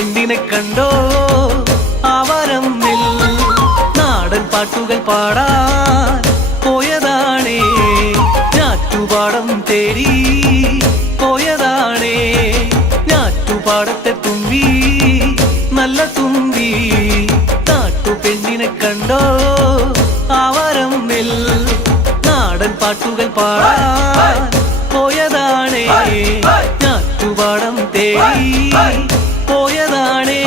പെണ്ണിനെ കണ്ടോ അവരമ്മിൽ നാടൻ പാട്ടുകൾ പാടാൻ പോയതാണേ ഞാറ്റുപാടം തേടി പോയതാണേ ഞാറ്റുപാടത്തെ തുമ്പി നല്ല തുമ്പി നാട്ടുപെണ്ണിനെ കണ്ടോ അവരമ്മിൽ നാടൻ പാട്ടുകൾ പാടാൻ പോയതാണേ ഞാറ്റുപാടം തേടി പോയതാണേ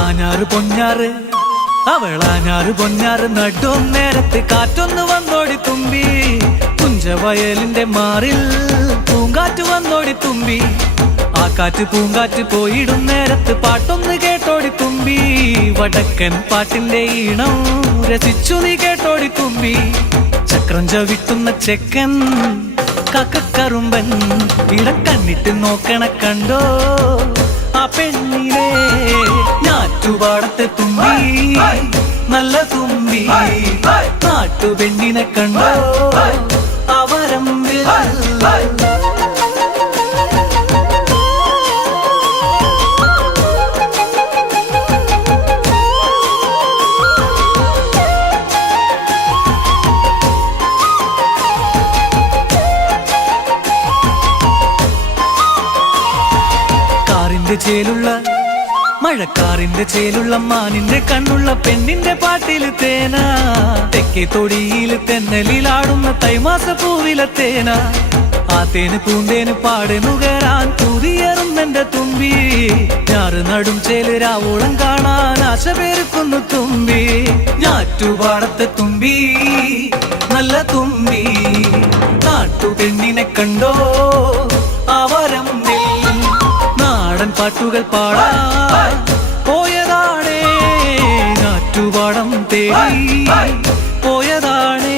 ആഞ്ഞാറ് പൊന്നാറ് അവളാഞ്ഞാറ് പൊന്നാറ് നടും നേരത്ത് കാറ്റൊന്ന് വന്നോടി തുമ്പി കുഞ്ചവയലിന്റെ മാറിൽ പൂങ്കാറ്റ് വന്നോടി തുമ്പി ആ കാറ്റ് പൂങ്കാറ്റ് പോയിടും നേരത്ത് പാട്ടൊന്ന് കേട്ടോടി തുമ്പി വടക്കൻ പാട്ടിന്റെ ഈണം രസിച്ചു നീ കേട്ടോടി തുമ്പി ചക്രം ചവിട്ടുന്ന ചെക്കൻ കക്കറുമ്പൻ ഇടക്കണ്ണിട്ട് നോക്കണ കണ്ടോ ആ പെണ്ണിനെ ഞാറ്റുപാടത്തെ തുമ്പി നല്ല തുമ്പി നാട്ടുപെണ്ണിനെ കണ്ടോ അവരമ്പിൽ ചേലുള്ള മഴക്കാറിന്റെ ചേലുള്ള മാനിന്റെ കണ്ണുള്ള പെണ്ണിന്റെ പാട്ടില് തേന തെക്കേ തൊടിയില് തെന്നലിലാടുന്ന തൈമാസ പൂവിലെ തേന ആ തേന് പൂന്തേന് പാടെ നുകരാൻ പുതിയറുന്നെന്റെ തുമ്പി ഞാറ് നടും ചേല് രാവോളം കാണാൻ ആശ പേരുക്കുന്നു തുമ്പി ഞാറ്റുപാടത്തെ തുമ്പി നല്ല തുമ്പി നാട്ടുപെണ്ണിനെ കണ്ടോ അവരമ്പിൽ നാടൻ പാട്ടുകൾ പാടാൻ പോയതാണേ ഞാറ്റുപാടം തേടി പോയതാണേ